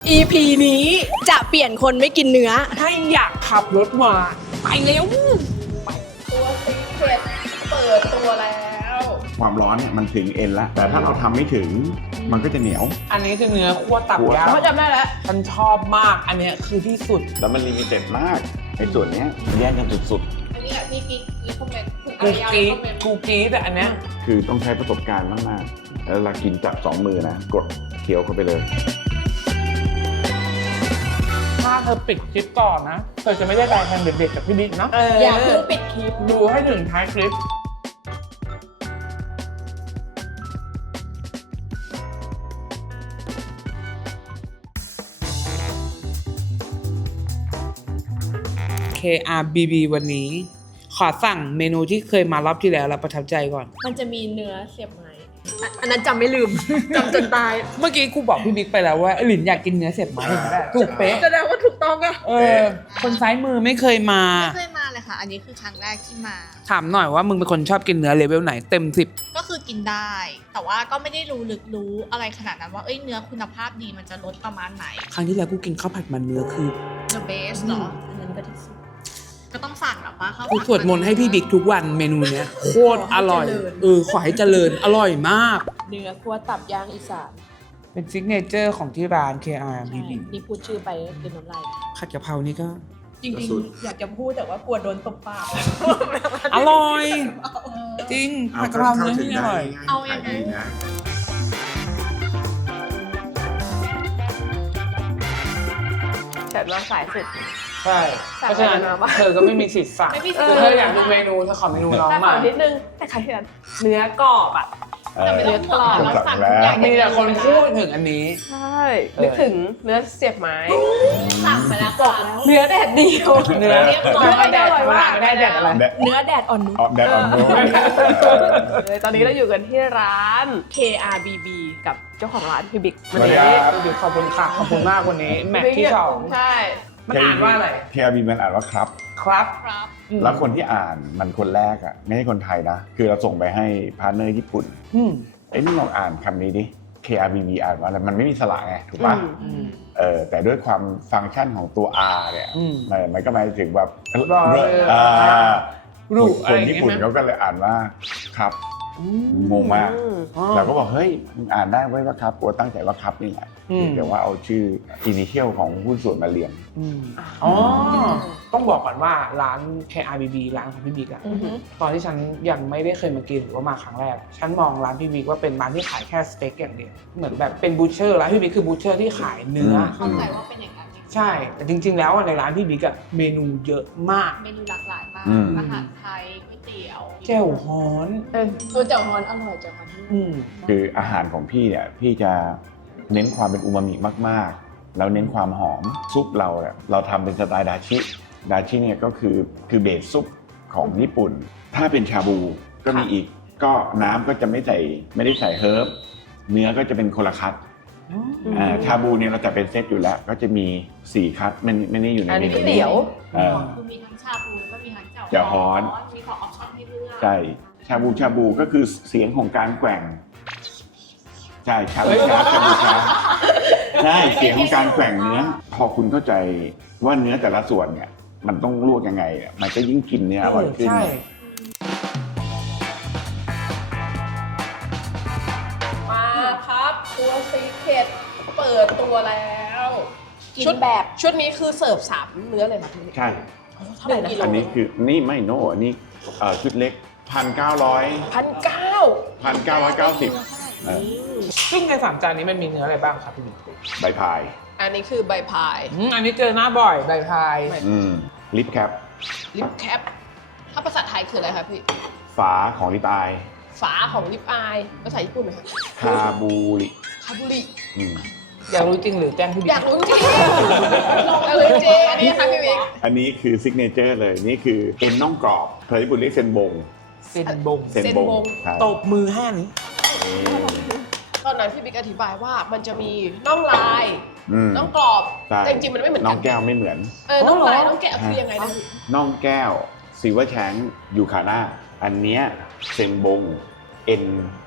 EP นี้จะเปลี่ยนคนไม่กินเนื้อให้อยากขับรถมาไปเร็วตัวซีเคร็ตเปิดตัวแล้วความร้อนเนี่ยมันถึงเอ็นแล้วแต่ถ้าเราทำไม่ถึงมันก็จะเหนียวอันนี้คือเนื้อคั่วตับคั่วย่างเขาจำได้แล้วฉันชอบมากอันเนี้ยคือที่สุดแล้วมันลิมิเต็ดมากในส่วนเนี้ยแย่งกันสุดอันนี้แหละพี่กิ๊กรีคอมเมนต์คุณกูกรี๊ดกูกรี๊ดแต่อันเนี้ยๆคือต้องใช้ประสบการณ์มากๆแล้วเรากินจับ2 มือนะกดเคี้ยวเข้าไปเลยถ้าเธอปิดคลิปก่อนนะเธอจะไม่ได้รายการเด็ดๆจากพี่บิ๊กนะอย่าเพิ่งปิดคลิปดูให้ถึงท้ายคลิปKRBB วันนี้ ขอสั่งเมนูที่เคยมารอบที่แล้วแล้วประทับใจก่อนมันจะมีเนื้อเสียบไม้อันนั้นจำไม่ลืม จำจนตายเมื่อกี้กูบอกพี่บิ๊กไปแล้วว่าหลินอยากกินเนื้อเสียบไม้เห็นไหมถูกเป๊ะแสดงว่าถูกต้องอะคนซ้ายมือไม่เคยมาไม่เคยมาเลยค่ะ อันนี้คือครั้งแรกที่มาถามหน่อยว่ามึงเป็นคนชอบกินเนื้อเลเวลไหนเต็ม10 ก็คือกินได้ แต่ว่าก็ไม่ได้รู้ลึกรู้อะไรขนาดนั้นว่า เนื้อคุณภาพดีมันจะลดประมาณไหนครั้งที่แล้วกูกินข้าวผัดมันเนื้อคือ the best เนาะอันนั้นก็ที่สุดก็ต้องสั่งแบบว่าข้าวกูสวดมนต์ให้พี่บิ๊กทุกวันเมนูเนี้ยโคตรอร่อย ขอให้เจริญอร่อยมากเนื้อคั่วตับย่างอีสานเป็นซิกเนเจอร์ของที่ร้าน KRBB นี่พูดชื่อไปกินน้ำลายผัดกะเพรานี่ก็จริงๆ อยากจะพูดแต่ว่ากลัวโดนตบปากอร่อย จริงผัดกะเพราเนื้อที่อร่อยเอายังไงแต่เราสายสุดใช่เพราะฉะนั้นเธอก็ไม่มีสิทธิ์สั่งไม่มีสิทธิ์คือเธออยากดูเมนูเธอขอเมนูน้องแต่ขมาอนิดนึง แต่ใครที่นั้นเนื้อกรอบอ่ะแต่ไม่ต้องห่วงค่ะเราสั่งทุกอย่างมีแต่คนพูดถึงอันนี้ใช่ นึกถึงเนื้อเสียบไม้สั่งไปแล้วบอกแล้วเนื้อแดดเดียวเนื้อเรียบร้อยไม่แดดธรรมดาไม่ได้แดดอะไรเนื้อแดดอ่อนนุชออกแดดออกนู้นเลยตอนนี้เราอยู่กันที่ร้าน KRBB กับเจ้าของร้านพี่บิ๊กสวัสดีครับขอบคุณค่ะขอบคุณมากวันนี้แมตช์ที่สองใช่มันอ่านว่าอะไร KRB มันอ่านว่าครับครับครับแล้วคนที่อ่านมันคนแรกอ่ะไม่ใช่คนไทยนะ คือเราส่งไปให้พาร์ทเนอร์ญี่ปุ่นอืมไอ้นี่ลองอ่านคำนี้ดิ KRBB อ่านว่าอะไรมันไม่มีสระไงถูกป่ะอืมแต่ด้วยความฟังก์ชันของตัว R เนี่ยอืมมันก็หมายถึงแบบรอเรืออ่ารูคนญี่ปุ่นเขาก็เลยอ่านว่าครับงงมาก เราก็บอกเฮ้ยมึงอ่านได้ไว้ว่าครับกูตั้งใจว่าครับนี่แหละแต่ว่าเอาชื่ออินิเชียลของหุ้นส่วนมาเรียงอ๋อ ต้องบอกก่อนว่าร้าน KRBB ร้านของพี่บิ๊กอะตอนที่ฉันยังไม่ได้เคยมากินหรือว่ามาครั้งแรก ฉันมองร้านพี่บิ๊กว่าเป็นร้านที่ขายแค่สเต็กอย่างเดียวเหมือนแบบเป็นบูชเชอร์ร้านพี่บิ๊กคือบูชเชอร์ที่ขายเนื้อเข้าใจว่าเป็นอย่างนั้นจริงๆใช่ แต่จริง ๆ แล้วอะในร้านพี่บิ๊กอะเมนูเยอะมากเมนูหลากหลายมากอืมอาหารไทยก๋วยเตี๋ยวแจ่วฮ้อนตัวเจ้าฮอนอร่อยจังคืออาหารของพี่เนี่ยพี่จะเน้นความเป็นอูมามิมากๆแล้วเน้นความหอมซุปเราเนี่ยเราทำเป็นสไตล์ดาชิเนี่ยก็คือเบสซุปของญี่ปุ่น ถ้าเป็นชาบูก็มีอีกก็น้ำก็จะไม่ได้ใส่เฮิร์บเนื้อก็จะเป็นคนละคัดชาบูเนี่ยเราจะเป็นเซตอยู่แล้วก็จะมี4คัดไม่ได้อยู่ในอันเมนี้นูก๋วยเตี๋ยวคือมีทั้งชาบูแล้วก็มีทั้งเจ้าเจ้าฮ้อนมีของออปชั่นให้เลือกใช่ชาบูก็คือเสียงของการแกว่งใช่ชาบูชาใช่เสียงของการแกว่งเนื้อ พอคุณเข้าใจว่าเนื้อแต่ละส่วนเนี่ยมันต้องลวกยังไงอ่ะมันก็ยิ่งกินเนื้ออร่อยขึ้นใช่มาครับตัวซีเคร็ตเปิดตัวแล้วกินชุดแบบชุดนี้คือเสิร์ฟ3เนื้อเลยค่ะพี่ใช่เท่าไหร่นะอันนี้คือนี่ไม่โน่อันนี้ชุดเล็ก1,900 1,900 ซึ่งใน3 จานนี้มันมีเนื้ออะไรบ้างครับพี่บิ๊กใบพายอันนี้คือใบพายอันนี้เจอหน้าบ่อยใบพายลิปแคปลิปแคปถ้าภาษาไทยคืออะไรครับพี่ฝาของลิปอายฝาของลิปอายภาษาญี่ปุ่นนะคะคาบูริคาบุริอืมอยากรู้จริงหรือแจ้งพี่บิ๊อก ยากรู้จริงอยากรู้จริงอันนี้ค่ะพี่วิกอันนี้คือซิกเนเจอร์เลยนี่คือเอ็นน่องกรอบภาษาญี่ปุ่นเรียกเซนบงเซนบงเซนบงใช่ตบมือให้อันนี้ตอนนั้นพี่บิ๊กอธิบายว่ามันจะมีน่องลาย น่องกรอบใช่แต่จริงๆมันไม่เหมือนน้กัองแก้วไม่เหมือนน่องลายน่องแกะคือยังไงนะพี่น่องแก้วซิลเวอร์แชงยูคาน่าอันเนี้ยเซมบงเอ็น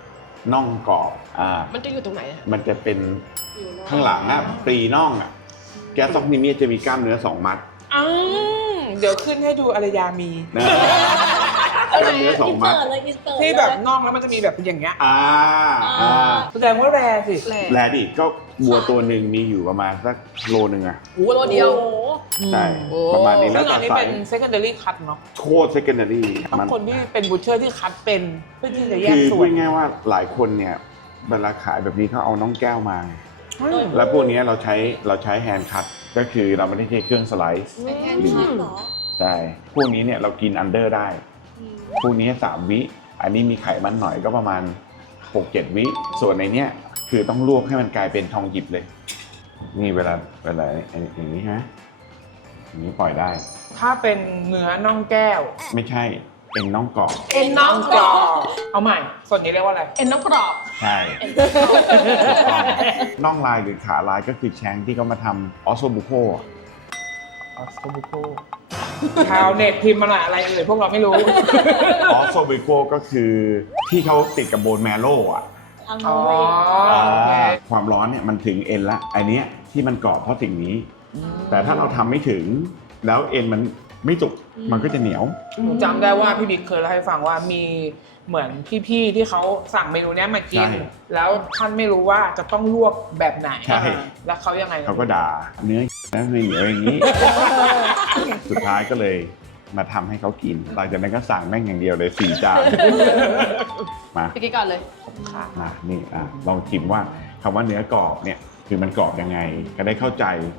น่องกรอบมันจะอยู่ตรงไหนอะมันจะเป็นข้างหลังอะปรีน่องอะแกสซอกนิเมียจะมีกล้ามเนื้อ2 มัดเดี๋ยวขึ้นให้ดูอารยามีนะกล้ามเนื้อ2 มัดที่แบบน่องแล้วมันจะมีแบบอย่างเงี้ย แสดงว่าแรสิแลดิก็วัวตัวหนึ่งมีอยู่ประมาณสักโลนึงอะโอ้โหตัวเดียวใช่ประมาณนี้แล้ซึ่วงอันนี้ต่อไซเป็นส์ secondary cut เนาะโคตร secondary มันคนที่เป็นบูชเชอร์ที่คัดเป็นเพื่อที่จะแยคืกอส่พูวดนง่ายๆว่าหลายคนเนี่ยเวลาขายแบบนี้เขาเอาน้องแก้วมาอืมแล้วพวกนี้เราใช้แฮนด์คัตก็คือเราไม่ได้ใช้เครื่องสไลซ์เป็นแฮนด์คัทเหรอใช่พวกนี้เนี่ยเรากินอันเดอร์ได้ พวกนี้3 วิอันนี้มีไขมันหน่อยก็ประมาณ 6-7 วิส่วนในเนี้ยคือต้องลวกให้มันกลายเป็นทองหยิบเลย นี่เวลาอย่างนี้ฮะอย่างนี้ปล่อยได้ถ้าเป็นเนื้อน่องแก้วไม่ใช่เอ็นน่องกรอบเอ็นน้องกรอบเอาใหม่ ส่วนนี้เรียกว่าอะไรเอ็นน้องกรอบใช่ น่องลายหรือขาลายก็คือแชงที่เขามาทำออสโซบุโคออสโตบุโกชาวเน็ตพิมพ์มาหน่อยอะไรเอ่ยพวกเราไม่รู้ออสโซบุโคก็คือที่เขาติดกับโบนแมโลอ่ะอ๋อ โอเคความร้อนเนี่ยมันถึงเอ็นละไอเนี้ยที่มันกรอบเพราะสิ่งนี้ แต่ถ้าเราทำไม่ถึงแล้วเอ็นมันไม่สุกมันก็จะเหนียวผมจำได้ว่าพี่บิ๊กเคยเล่าให้ฟังว่ามีเหมือนพี่ๆที่เขาสั่งเมนูเนี้ยมากินใช่แล้วท่านไม่รู้ว่าจะต้องลวกแบบไหนใช่แล้วเขายังไงเขาก็ด่าเนื้อนะเหนียวอย่างนี้ สุดท้ายก็เลยมาทำให้เขากินหลังจากนั้นก็สั่งแม่งอย่างเดียวเลย4 จานมาพี่กิ๊กก่อนเลยมานี่ลองชิมว่าคำว่าเนื้อกรอบเนี่ยคือมันกรอบยังไงก็ได้เข้าใจ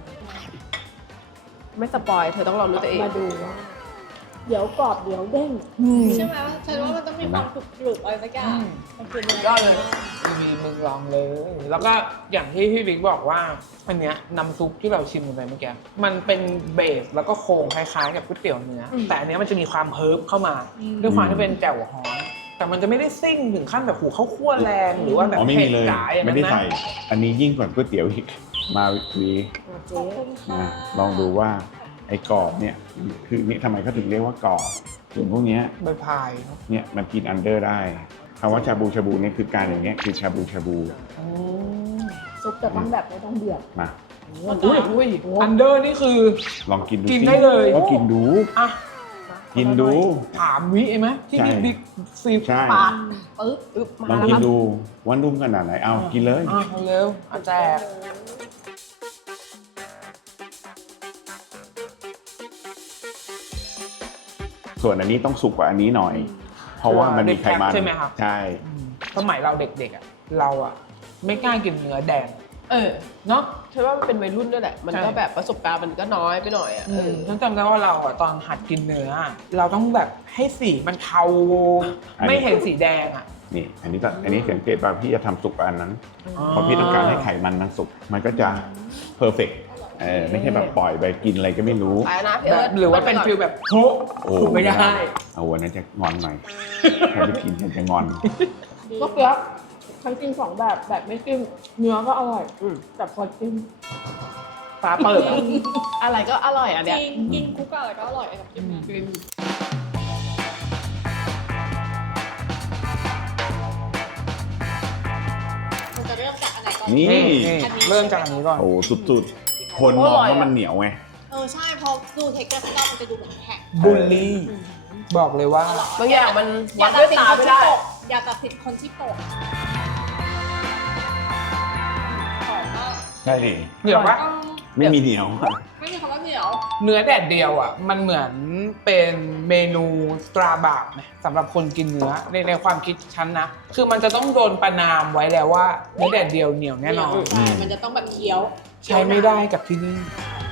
ไม่สปอยเธอต้องลองรู้ตัวเองมาดูว่า เดี๋ยวกรอบเดี๋ยวเด้งใช่ไหมฉันว่ามันต้องมีความกรุบๆอะไรสักอย่างมันคือเนื้อก็เลยมีมึงลองเลย แล้วก็อย่างที่พี่บิ๊กบอกว่าอันเนี้ยน้ำซุปที่เราชิมกันไปเมื่อกี้มันเป็นเบสแล้วก็โครงคล้ายๆกับก๋วยเตี๋ยวเนื้ออแต่อันเนี้ยมันจะมีความเฮิร์บเข้ามา ด้วยความที่เป็นแจ่วฮ้อนแต่มันจะไม่ได้ซิ่งถึงขั้นแบบหูข้าวคั่วแรงหรือว่าแบบอ๋อไม่เผ็มีดเลยจ๋าอย่างไม่นั้นได้นะใส่ อันนี้ยิ่งกว่าก๋วยเตี๋ยวอีกมาวีเจ๊นะลองดูว่าไอ้กรอบเนี่ยคือนี่ทำไมเขาถึงเรียกว่ากรอบส่วนพวกเนี้ยใบพายเนอะเนี่ยมันกินอันเดอร์ได้คำว่าชาบูชาบูเนี่ยคือการอย่างเงี้ยคือชาบูชาบูอืมซุปจะต้องแบบไม่ต้องเดือดมาอุ้ยอันเดอร์นี่คือลองกินดูกินสิได้เลยก็กินดูอ่ะกินดู 3 วิเองไหมที่ใช่บิ๊กซีใช่ปากอึ๊บมาลองแล้วกิคน รับดูว่านุ่มขนาดไหนเอากินเลยอ่ะเอาเร็วอาแจกส่วนอันนี้ต้องสุกกว่าอันนี้หน่อย เพราะว่ามันมีไขมันใช่ไหมครับใช่สมัยเราเด็กๆอ่ะเราอ่ะไม่กล้ากินเนื้อแดง เนาะฉันว่ามันเป็นวัยรุ่นด้วยแหละ มันก็ใช่แบบประสบการณ์มันก็น้อยไปหน่อยอ่ะฉันจำได้ว่าเราอ่ะตอนหัดกินเนื้ออะเราต้องแบบให้สีมันเทาอันนี้ไม่เห็นสีแดงอ่ะนี่อันนี้สังเกตว่าพี่จะทำสุกกว่าอันนั้นเพราะพี่ต้องการให้ไขมันมันสุกมันก็จะเพอร์เฟกต์ไม่ใช่แบบปล่อยไปกินอะไรก็ไม่รู้ไปนะพี่แบเอิบร์ธหรือว่าเป็นฟิลแบบโฮะโอ้ไม่ได้เอาวันนั้นจะงอนหน่อยถ้าไปกินฉันจะงอนเมื่อกี้ฉันกิน2 แบบแบบไม่จิ้มเนื้อก็อร่อยแต่พอจิ้มฟ้าเปิดอะอะไรก็อร่อยอ่ะจเนี่ยริงกินคุกอะไรก็อร่อยกับจิ้มน้ำมันจะเริ่มจากอันไหนก่อนนี่นี่เริ่มจากอันนี้ก่อนโอ้สุดๆ คนมองว่ามันเหนียวไงใช่พอดูเทคเจอร์ข้างนอกมันจะดูเหมือนแข็งบุลลี่ บอกเลยว่าบางอย่างมันอวัย่าดตัด้ดวยสินตาคนไม่ที่ได้โปกอย่าตัดสินคนที่โปกหอมมากใช่ดิเหนียวปะไม่มีเหนียวไม่มีคำว่าเหนียวเนื้อแดดเดียวอ่ะ มันเหมือนเป็นเมนูตราบาปนะสำหรับคนกินเนื้อในความคิดฉันนะ คือมันจะต้องโดนประนามไว้แล้วว่าเนื้อแดดเดียวเหนียวแน่นอนใช่มันจะต้องแบบเคี้ยวใช้ไม่ได้กับที่นี่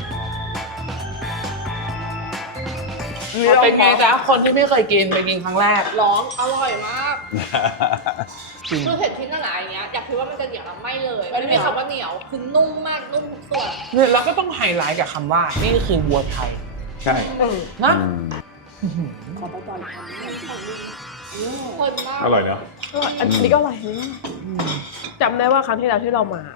เป็นไงจ๊ะ คนที่ไม่เคยกินไปกินครั้งแรกร้องอร่อยมากจริงคือเห็ดชิ้นหนาๆอย่างเงี้ยอยากคิดว่ามันจะเหนียวแล้วไม่เลยไม่มีคำว่าเหนียวคือนุ่มมากนุ่มทุกส่วนเนี่ยเราก็ต้องไฮไลท์กับคำว่า นี่คือวัวไทยใช่นะขอไปก่อนค่ะคนมากอร่อยเนาะอันนี้ก็อร่อยจำได้ว่าครั้งที่แล้วที่เรามา พ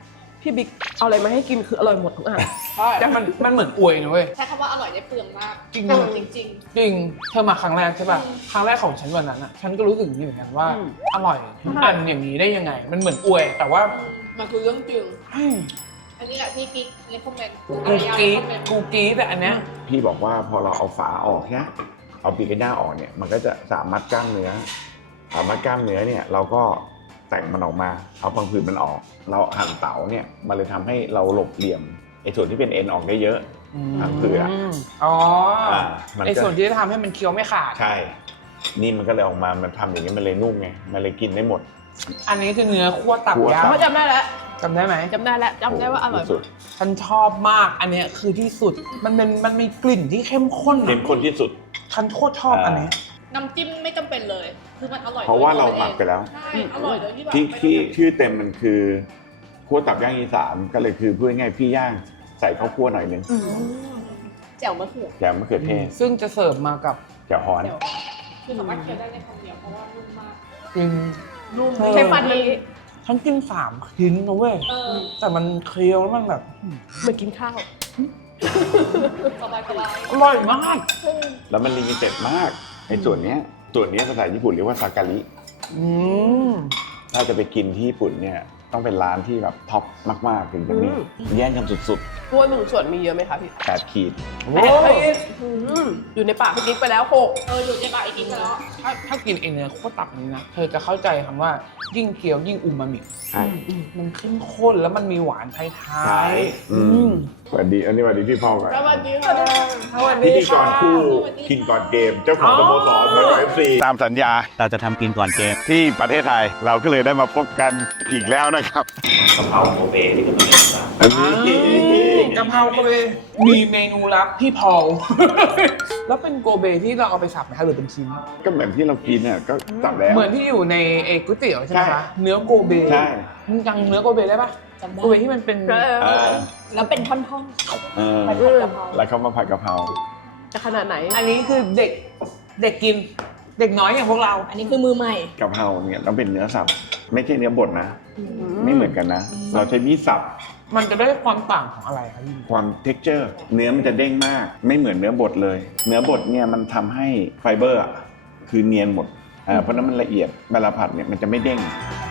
พี่บิ๊กเอาอะไรมาให้กินคืออร่อยหมดทุกอันแต่มันเหมือนอวยนะเว้ยใช้คำว่าอร่อยได้เปลืองมากจริงแต่จริงจริงเธอมาครั้งแรกใช่ป่ะครั้งแรกของฉันวันนั้นอ่ะฉันก็รู้สึกอย่างนี้เหมือนกันว่า อร่อยทุกอันอย่างนี้ได้ยังไง มันเหมือนอวย แต่ว่ามันคือเรื่องจริงเฮ้ยๆอันนี้แหละที่กิ๊กเรคคอมเมนต์กูกรี๊ดแต่อันเนี้ยพี่บอกว่าพอเราเอาฝาออกนะเอาปีกหน้าออกเนี่ยมันก็จะสามารถกล้ามเนื้อสามารถกล้ามเนื้อเนี่ยเราก็แต่งมันออกมาเอาพังผืดมันออก เราหั่นเต๋าเนี่ยมันเลยทำให้เราหลบเหลี่ยมไอ้ส่วนที่เป็นเอ็นออกได้เยอะ ผักเผือกอ๋อมันไอก็ส่วนที่จะทำให้มันเคี้ยวไม่ขาดใช่ นี่มันก็เลยออกมามันทำอย่างนี้มันเลยนุ่มไงมันเลยกินได้หมดอันนี้คือเนื้อคั่วตับคั่วย่างตับเขาจำได้แล้วจำได้ไหมจำได้แล้วจำได้ว่าอร่อยที่สุดฉันชอบมากอันเนี้ยคือที่สุดมันมีกลิ่นที่เข้มข้นเข้มข้นที่สุดฉันโคตรชอบอันเนี้ยน้ำจิ้มไม่จำเป็นเลย คือมันอร่อยเพราะว่าเราโดยหมักไปแล้วใช่อร่อยโดยที่แบบที่ไม่ที่ต้องชื่อเต็มมันคือคั่วตับย่างอีสานก็เลยคือพูดง่ายๆพี่ย่างใส่ข้าวคั่วหน่อยนึงแจ่วมะเขือแกมมะเขือเทศซึ่งจะเสิร์ฟมากับแจ่วฮ้อนคือสามารถเคี้ยวได้ในคำเดียวเพราะว่านุ่มมากกินนุ่มเออใช้ฟันมันฉันกิน3 ชิ้นนะเว้ย แต่มันเคี้ยวแล้วมันแบบเหมือนกินข้าวสบายสบายอร่อยมากแล้วมันลิมิเต็ดมากในส่วนเนี้ยภาษาญี่ปุ่นเรียกว่าซาการิอืมถ้าจะไปกินที่ญี่ปุ่นเนี่ยต้องเป็นร้านที่แบบท็อปมากๆถึงจะมีแย่งกันสุดตัวหนึ่งส่วนมีเยอะไหมคะพี่ๆ8 ขีดโอ้แปดอยู่ในปากพี่บิ๊กไปแล้ว6 อยู่ในปากอีกทีไปแล้วถ้ากินเองเนื้อคั่วตับนี้นะ เธอจะเข้าใจคำว่ายิ่งเคี้ยวยิ่งอูมามิใช่มันเข้มข้นแล้วมันมีหวานท้ใช่ายอืมสวัสดีอันนี้สวัสดีพี่พ่อก่อนสวัสดีค่ะสวัสพิดีธีกค่ะรคู่กินก่อนเกม เจ้าของสโมสรมาจาก FC ตามสัญญาเราจะทำกินก่อนเกมที่ประเทศไทยเราก็เลยได้มาพบกันอีกแล้วนะครับกะเพราโมเบที่กำลังจะอันนี้กะเพราโกเบมีเมนูลับพี่พอล แล้วเป็นโกเบที่เราเอาไปสับไหมคะหรือเป็นชิ้นก็เหมือนที่เรากินเนี่ยก็จับแล้วเหมือนที่อยู่ในก๋วยเตี๋ยวใช่ไหมใช่คะเนื้อโกเบใช่มึงจำเนื้อโกเบได้ปะจำได้โกเบที่มันเป็นเออแล้วเป็นท่อนเออๆไปผัดกะเพราแล้วเขามาผัดกะเพราจะขนาดไหนอันนี้คือเด็กกิน เด็กน้อยอย่างพวกเราอันนี้คือมือใหม่กะเพราเนี่ยต้องเป็นเนื้อสับไม่ใช่เนื้อบดนะ ไม่เหมือนกันนะ เราใช้มีดสับมันจะได้ความต่างของอะไรครับพี่ความ texture เนื้อมันจะเด้งมาก ไม่เหมือนเนื้อบดเลย เนื้อบดเนี่ยมันทำให้ไฟเบอร์อะคือเนียนหมดเพราะฉะนั้นมันละเอียดเวลาผัดเนี่ยมันจะไม่เด้ง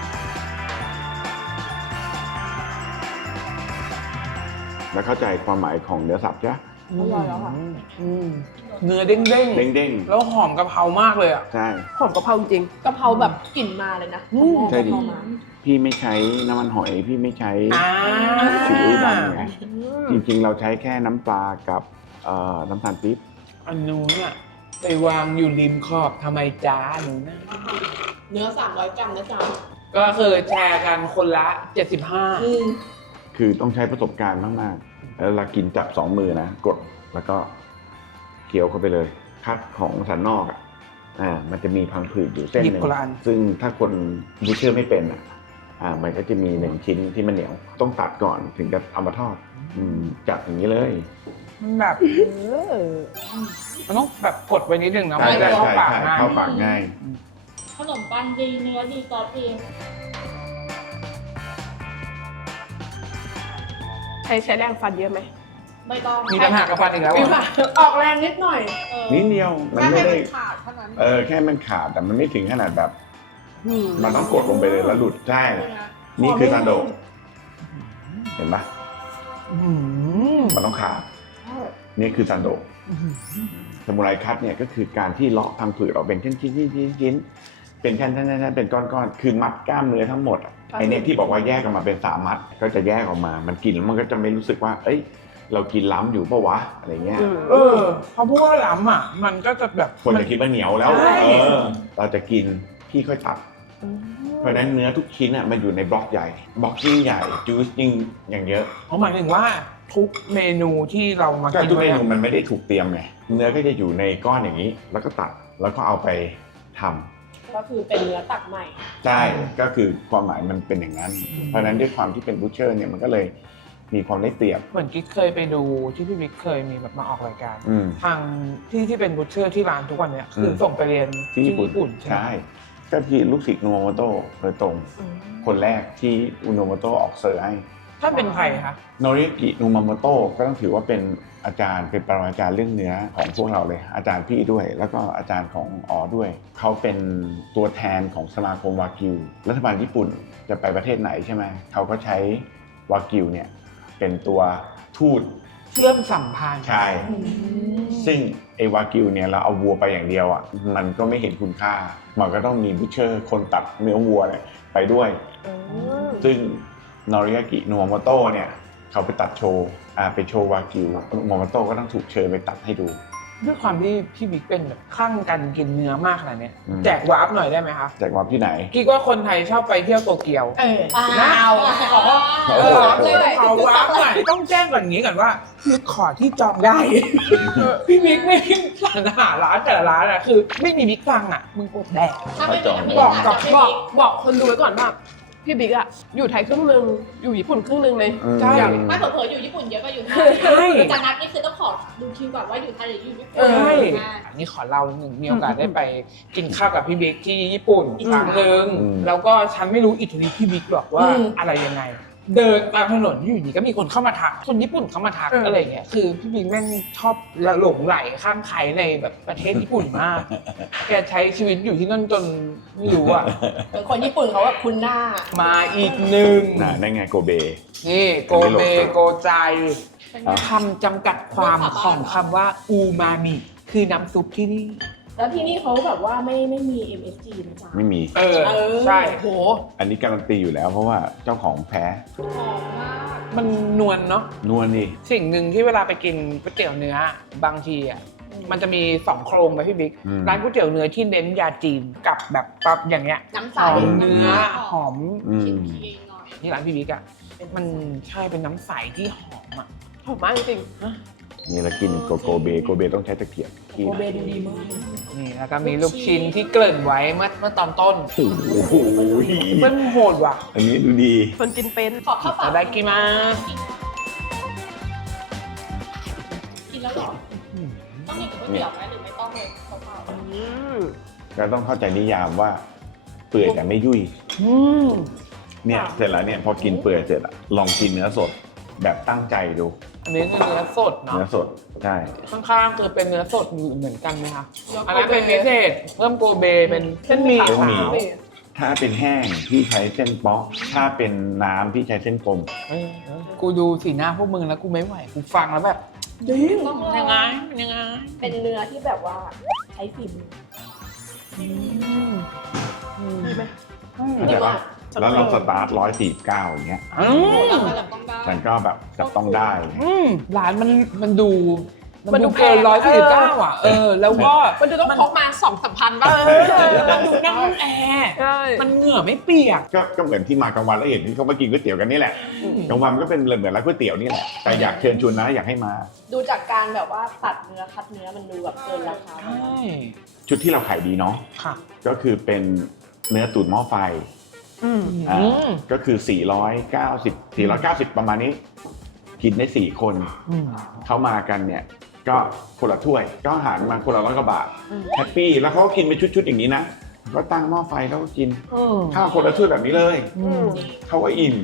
แล้วเข้าใจความหมายของเนื้อสับใช่ไหมอร่อยแล้วค่ะอืมเนื้อเด้งเด้งๆแล้วหอมกะเพรามากเลยอ่ะๆใช่หอมกะเพราจริงกะเพราแบบกลิ่นมาเลยนะใช่ดิกะเพรามาพี่ไม่ใช้น้ำมันหอยพี่ไม่ใช้อ่าซีอิ๊วดำไงจริงๆ เราใช้แค่น้ำปลากับน้ำตาลปี๊บอันนู้นอ่ะไปวางอยู่ริมขอบทำไมจ้าหนูนะเนื้อ300 กรัมนะจ๊ะก็คือแชร์กันคนละ 75 คือต้องใช้ประสบการณ์มากๆ แล้วเรากินจับ2 มือนะกดแล้วก็เคี้ยวเข้าไปเลยคัดของสันนอกมันจะมีพังผืดอยู่เส้นหหยินึ่บงคนละอันซึ่งถ้าคนบูเชอร์ไม่เป็นมันก็จะมี1 ชิ้นที่มันเหนียว ต้องตัดก่อนถึงจะเอามาทอดจับอย่างนี้เลยมันแบบมันต้องแบบกดไว้นิดนึงนะใช่ไม่ใช่เข้าใช่ปากใช่ง่ายเข้าปากง่ายขนมปังดีเนื้อดีซอสดีใช้แรงฟันเยอะไหมไม่ต้องมีปัญหากับฟันอีกแล้วมีอะค่ะออกแรงนิดหน่อยนิดเดียวมันแค่ไม่ให้ได้มันขาดเท่านั้นแค่มันขาดแต่มันไม่ถึงขนาดแบบ มันต้องกดลงไปเลยแล้วหลุดใช่นี่คือซันโดะเห็นปะอื้อหือมันต้องขาดนี่คือซันโดะสมุไรคัตเนี่ยก็คือการที่เลาะพังผืดออกเป็นชิ้นเป็นชั้นๆเป็นก้อนๆคือมัดกล้ามเนื้อทั้งหมดไอเนี่ยที่บอกว่าแยกออกมาเป็น3 มัดก็จะแยกออกมามันกินแล้วมันก็จะไม่รู้สึกว่าเอ้ยเรากินล้ำอยู่ปะวะอะไรเงี้ยเพราะพูดว่าล้ำอ่ะ มันก็จะแบบคนจะคิดว่าเหนียวแล้วใช่เราจะกินพี่ค่อยตัดเพราะฉะนั้นเนื้อทุกชิ้นมันอยู่ในบล็อกใหญ่บล็อกยิ่งใหญ่จูสยิ่งอย่างเยอะเพราะหมายถึงว่าทุกเมนูที่เรามาก็กินทุกเมนูด้วยอะมันไม่ได้ถูกเตรียมไงเนื้อก็จะอยู่ในก้อนอย่างนี้ แล้วก็ตัดแล้วก็เอาไปทำก็คือเป็นเนื้อตักใหม่ใช่ก็คือความหมายมันเป็นอย่างนั้น เพราะฉะนั้นด้วยความที่เป็นบูชเชอร์เนี่ยมันก็เลยมีความได้เปรียบเหมือนกิ๊กเคยไปดูที่พี่บิ๊กเคยมีแบบมาออกรายการอืมทางที่เป็นบูชเชอร์ที่ร้านทุกวันเนี้ยคือส่งไปเรียนที่ญี่ปุ่นใช่ไหมใช่ก็ที่ลูกศิษย์อุโนโมโตะโดยตรง คนแรกที่อุโนโมโตะออกเซอร์ให้ถ้าเป็นใครคะโนริยากินูมาโมโตะก็ต้องถือว่าเป็นอาจารย์เป็นปรมาจารย์เรื่องเนื้อของพวกเราเลย อาจารย์พี่ด้วย แล้วก็อาจารย์ของอ๋อด้วย เขาเป็นตัวแทนของสมาคมวากิวรัฐบาลญี่ปุ่นจะไปประเทศไหนใช่ไหมเขาก็ใช้วากิวเนี่ยเป็นตัวทูตเชื่อมสัมพันธ์ใช่ ซึ่งไอวากิวเนี่ยเราเอาวัวไปอย่างเดียวอ่ะมันก็ไม่เห็นคุณค่า มันก็ต้องมีบูชเชอร์คนตัดเนื้อวัวเนี่ยไปด้วย ซึ่งโนริยากินูมาโมโตะเนี่ยเขาไปตัดโชว์ไปโชว์วากิวนูมาโมโตะก็ต้องถูกเชิญไปตัดให้ดูด้วยความที่พี่บิ๊กเป็นแบบคลั่งกันกินเนื้อมากขนาดเนี้ยอืมแจกวาร์ปหน่อยได้ไหมคะแจกวาร์ปที่ไหนคิดว่าคนไทยชอบไปเที่ยวโตเกียวอ้าวเอาวาร์ปหน่อยต้องแจ้งก่อนอย่างนี้ก่อนว่าคือขอที่จองได้ พี่บิ๊กไม่สั่งหาร้านแต่ละร้านอะคือไม่มีบิ๊กฟังอะมึงอดแดกถ้าไม่มีบอกกับบอกคนดูไว้ก่อนว่าพี่บิ๊กอะอยู่ไทยครึ่งนึงอยู่ญี่ปุ่นครึ่งนึงเลยใช่ไม่เผลอๆอยู่ญี่ปุ่นเยอะก็อยู่ไทยใช่จะนัดนี่คือต้องขอดูคิวก่อนว่าอยู่ไทยหรืออยู่ญี่ปุ่นใช่อันนี้ขอเล่าหนึ่งมีโอกาสได้ไปกินข้าวกับพี่บิ๊กที่ญี่ปุ่นครั้งหนึ่งอืมแล้วก็ฉันไม่รู้อิทธิฤทธิ์พี่บิ๊กหรอกว่าอะไรยังไง เดินตามถนนอยู่ดีก็มีคนเข้ามาทักคนญี่ปุ่นเข้ามาทักอะไรอย่างเงี้ยคือพี่บิ๊กแม่งชอบหลงไหลข้างใครในแบบประเทศญี่ปุ่นมาก แกใช้ชีวิตอยู่ที่นั่นจนไม่รู้อ่ะเหมือนคนญี่ปุ่นเขาแบบคุณหน้ามาอีกหนึ่งนั่นไงโกเบนี่โกเบโกใจคำจำกัดความของคำว่าอูมามิคือน้ำซุปที่นี่แล้วที่นี่เขาแบบว่าไม่มี MSG นะจ๊ะไม่มีใช่โหอันนี้การันตีอยู่แล้วเพราะว่าเจ้าของแพ้มันนวลเนาะนวลนี่สิ่งหนึ่งที่เวลาไปกินก๋วยเตี๋ยวเนื้อบางทีอ่ะมันจะมี2โครงไปพี่บิ๊กร้านก๋วยเตี๋ยวเนื้อที่เน้นยาจีนกับแบบปั๊บอย่างเงี้ยน้ำใสหอมเนื้อหอมอืมเคียงๆหน่อยที่ร้านพี่บิ๊กอ่ะมันใช่เป็นน้ำใสที่หอมอ่ะหอมมากจริงนี่เรากินโกเบต้องใช้ตะเกียบกินโกเบดูดีมากนี่แล้วก็มีลูกชิ้นที่เกริ่นไว้เมื่อตอนต้นโอ้โหมันโหดว่ะอันนี้ดูดีๆคนกินเป็นขอข้าวเปล่าอะไรกินมากินแล้วเหรอต้องกินกับก๋วยเตี๋ยวไหมหรือไม่ต้องเลยข้าวเปล่าเราต้องเข้าใจนิยามว่าเปื่อยแต่ไม่ยุ่ย เนี่ยเสร็จแล้วเนี่ยพอกินเปื่อยเสร็จอะลองกินเนื้อสดแบบตั้งใจดูอันนี้คือเนื้อสดเนาะเนื้อสดใช่ข้างๆคือเป็นเนื้อสดอยู่เหมือนกันไหมคะอันนั้นเป็นเนื้อเศษเพิ่มโกเบเป็นเส้นหมี่ขาวถ้าเป็นแห้งพี่ใช้เส้นป๊อกถ้าเป็นน้ำพี่ใช้เส้นกลมกูดูสีหน้าพวกมึงแล้วกูไม่ไหวกูฟังแล้วแบบยังไงยังไงเป็นเนื้อที่แบบว่าใช้ฝีมือดีไหมเข้าใจปะแล้วเราสตาร์ท149อย่างเงี้ยเราก็แบบต้องได้มันก็แบบจับต้องได้ร้านมันดูเกิน149อ่ะแล้วก็มันจะต้องพกมา2-3 พันบ้างมันดูนั่งแอร์ใช่มันเหงื่อไม่เปียกก็เหมือนที่มากลางวันแล้วเห็นที่เขามากินก๋วยเตี๋ยวกันนี่แหละกลางวันมันก็เป็นเหมือนร้านก๋วยเตี๋ยวนี่แหละแต่อยากเชิญชวนนะอยากให้มาดูจากการแบบว่าตัดเนื้อคัดเนื้อมันดูแบบเกินราคาใช่ชุดที่เราขายดีเนาะค่ะก็คือเป็นเนื้อตุ๋นหม้อไฟอ่าก็คือ490ประมาณนี้ กินได้4คนเข้ามากันเนี่ยก็คนละถ้วยก็หารมาคนละ100 กว่าบาทแฮปปี้แล้วเขาก็กินเป็นชุดๆอย่างนี้นะก็ตั้งหม้อไฟแล้วก็กินข้าวคนละถ้วยแบบนี้เลยเขาก็อิ่ม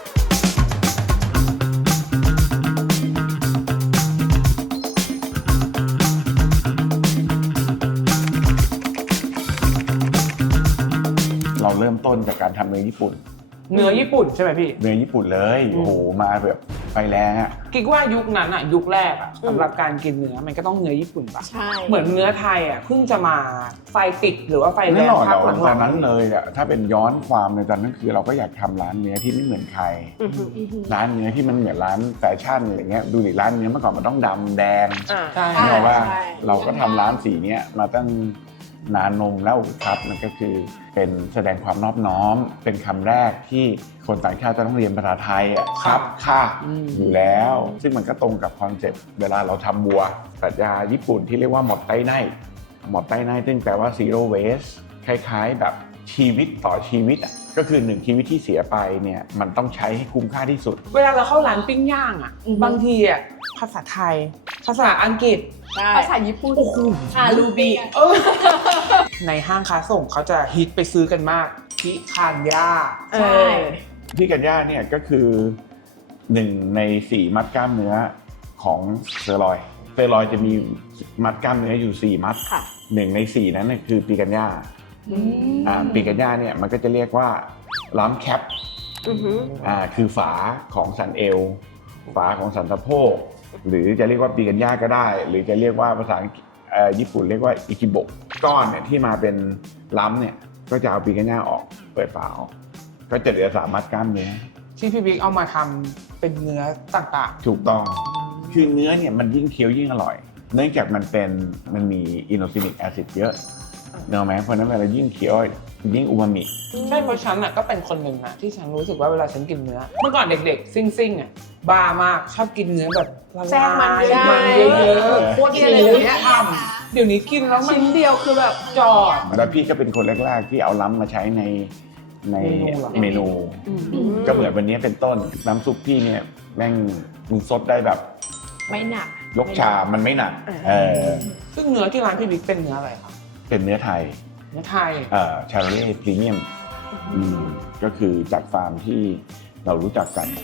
เราเริ่มต้นจากการทำเนื้อญี่ปุ่นเนื้อญี่ปุ่นใช่ไหมพี่เนื้อญี่ปุ่นเลยโอ้โหมาแบบไฟแรงอ่ะคิดว่ายุคนั้นอ่ะยุคแรกอ่ะสำหรับการกินเนื้อมันก็ต้องเนื้อญี่ปุ่นปะใช่เหมือนเนื้อไทยอ่ะเพิ่งจะมาไฟติดหรือว่าไฟแรแน่งนอนภาคเราหลังตอนนั้นเลยอ่ะถ้าเป็นย้อนความในตอนนั้นคือเราก็อยากทำร้านเนื้อที่ไม่เหมือนใคร ร้านเนื้อที่มันเหมือนร้านแฟชั่นอะไรเงี้ยดูดิร้านเนื้อเมื่อก่อนมันต้องดำแดงใช่เพราะว่าใช่เราก็ทำร้านสีเนี้ยมาตั้งนานนมแล้วครับมันก็คือเป็นแสดงความนอบน้อมเป็นคำแรกที่คนต่างชาติจะต้องเรียนภาษาไทยอ่ะครับค่ะอยู่แล้ว ซึ่งมันก็ตรงกับคอนเซ็ปต์เวลาเราทำบัวปรัชญาญี่ปุ่นที่เรียกว่าหมดไต้ไนหมดไต้ไนซึ่งแปลว่า zero waste คล้ายๆแบบชีวิตต่อชีวิตอ่ะก็คือ1ชีวิตที่เสียไปเนี่ยมันต้องใช้ให้คุ้มค่าที่สุดเวลาเราเข้าร้านปิ้งย่างอ่ะบางทีอ่ะภาษาไทย ภาษาอังกฤษภาษาญี่ปุ่นโอ้โหรูบีในห้างค้าส่งเขาจะฮิตไปซื้อกันมากพิคานย่าใช่พี่กัญญาเนี่ยก็คือ 1 ใน 4 มัดกล้ามเนื้อของสเตียรอยด์สเตียรอยด์จะมีมัดกล้ามเนื้ออยู่4 มัดค่ะ 1 ใน 4 นั้นน่ะคือปีกัญญาปีกัญญาเนี่ยมันก็จะเรียกว่าล้ำแคปอือหือคือฝาของสันเอว ฝาของสันสะโพกหรือจะเรียกว่าปีกัญญาก็ได้ หรือจะเรียกว่าภาษาญี่ปุ่นเรียกว่าอิคิโบะก้อนเนี่ยที่มาเป็นล้ำเนี่ยก็จะเอาปีกัญญาออกเปิดฝาออกก็จะเหลือ3 มัดกล้ามเนื้อที่พี่บิ๊กเอามาทำเป็นเนื้อต่างถูกต้อง คือเนื้อเนี่ยมันยิ่งเคี้ยวยิ่งอร่อย เนื่องจากมันมีอินโนซินิกแอซิดเยอะเนอะไหมเพราะฉะนั้นเวลายิ่งเคี้ยวยิ่งอูมามิๆ ใช่เพราะฉันก็เป็นคนหนึ่งนะที่ฉันรู้สึกว่าเวลาฉันกินเนื้อ เมื่อก่อนเด็กๆ ซิ่งๆบ้ามากชอบกินเนื้อแบบละลายแทรกมันเยอะมันเยอะๆโคตรเยอะเลยเนี่ยทำเดี๋ยวนี้กินแล้วมันชิ้นเดียวคือแบบจอดแล้วพี่ก็เป็นคนแรกๆที่เอาล้ำมาใช้ในเมนูเหรอก็เหมือนวันนี้เป็นต้นน้ำซุปพี่เนี่ยแม่งมึงซดได้แบบไม่หนักยกชามันไม่หนักซึ่งเนื้อที่ร้านพี่บิ๊กเป็นเนื้ออะไรครับเป็นเนื้อไทยเนื้อไทยชาโรเล่พรีเมียมก็คือจากฟาร์มที่เรารู้จักกัน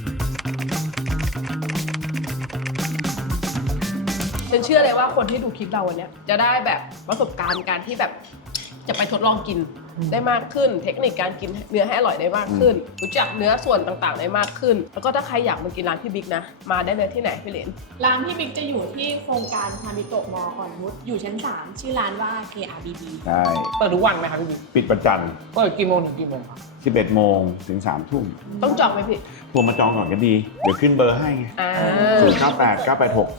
ฉันเชื่อเลยว่าคนที่ดูคลิปเราวันเนี้ยจะได้แบบประสบการณ์การที่แบบจะไปทดลองกินได้มากขึ้น เทคนิคการกินเนื้อให้อร่อยได้มากขึ้น รู้จักเนื้อส่วนต่างๆได้มากขึ้น แล้วก็ถ้าใครอยากมากินร้านพี่บิ๊กนะมาได้เลยที่ไหนพี่เหรนร้านพี่บิ๊กจะอยู่ที่โครงการฮามิโตะมออ่อนนุชอยู่ชั้น 3 ชื่อร้านว่า KRBB ได้เปิดทุกวันไหมครับพี่บิ๊กปิดประจันทร์เปิดกี่โมงถึงกี่โมงครับ 11 โมงถึง 3 ทุ่มต้องจองไหมพี่โทรมาจองก่อนก็ดี เดี๋ยวขึ้นเบอร์ให้ไงอ่า 098 986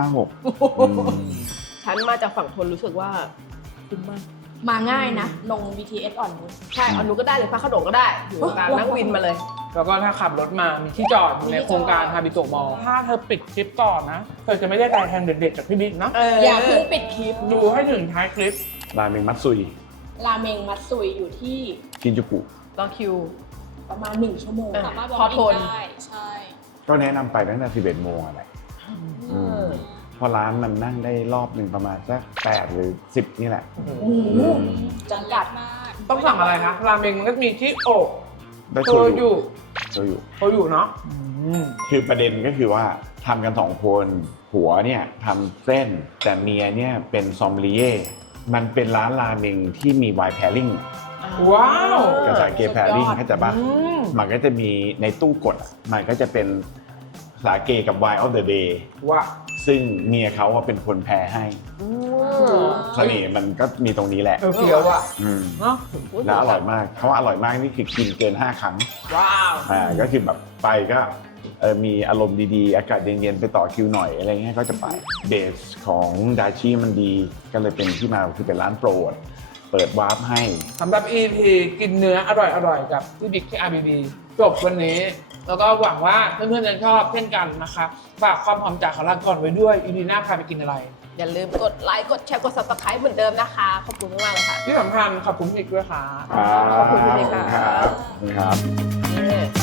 2956 ฉันมาจากฝั่งทนรู้สึกว่าคุ้มมากมาง่ายนะ ลง BTS อ่อนนุชใช่เอานุก็ได้เลยพระขนงก็ได้อยู่ตรงกลางนั่งวินมาเลยแล้วก็ถ้าขับรถมามีที่จอดอยู่ในโครงการฮาบิโตะมอลล์ถ้าเธอปิดคลิปก่อนนะเธอจะไม่ได้รายแทนเด็ดๆจากพี่บิ๊กนะอย่าเพิ่งปิดคลิปดูให้ถึงท้ายคลิปราเมงมัตซุยราเมงมัตซุยอยู่ที่กินจูกุรอคิวประมาณ 1 ชั่วโมงเออสามารถบอกพอทนได้ใช่ก็แนะนำไปตั้งแต่ 11 โมงอะไรเพราะร้านมันนั่งได้รอบหนึ่งประมาณสัก8 หรือ 10 นี่แหละโอ้โหจำกัดมากต้องสั่งอะไรคะราเมงมันก็มีที่อกได้โชโชยุยุโชยุเนาะคือประเด็นก็คือว่าทำกัน 2 คนผัวเนี่ยทำเส้น แต่เมียเนี่ยเป็นซอมบลีเย่มันเป็นร้านราเมงที่มีไวน์แพริ่งว้าวกระสายเกแพริ่งเข้าใจปะ มันก็จะมีในตู้กด มันก็จะเป็นสาเกกับ Wine of the Day ว่าซึ่งเมียเขาว่าเป็นคนแพ้ให้เสน่ห์มันก็มีตรงนี้แหละเฟี้ยวอ่ะอืมเนาะแล้วอร่อยมากเขาว่าอร่อยมากนี่คือกินเกิน 5 ครั้งว้าวก็คือแบบไปก็มีอารมณ์ดีๆ อากาศเย็นๆ ไปต่อคิวหน่อยอะไรเงี้ยก็จะไปเบสของดาชิมันดีก็เลยเป็นที่มาคือเป็นร้านโปรด เปิดวาร์ปให้สำหรับ EP กินเนื้ออร่อยๆ กับพี่บิ๊กที่ RBB จบวันนี้ แล้วก็หวังว่าเพื่อนๆจะชอบเช่นกันนะครับฝากความหอมจากของเราก่อนไว้ด้วย EP หน้าพาไปกินอะไรอย่าลืมกดไลค์กดแชร์กด subscribe เหมือนเดิมนะคะ ขอบคุณมากๆเลยค่ะที่สำคัญขอบคุณพี่บิ๊กด้วยค่ะขอบคุณพี่บิ๊กค่ะครับเย้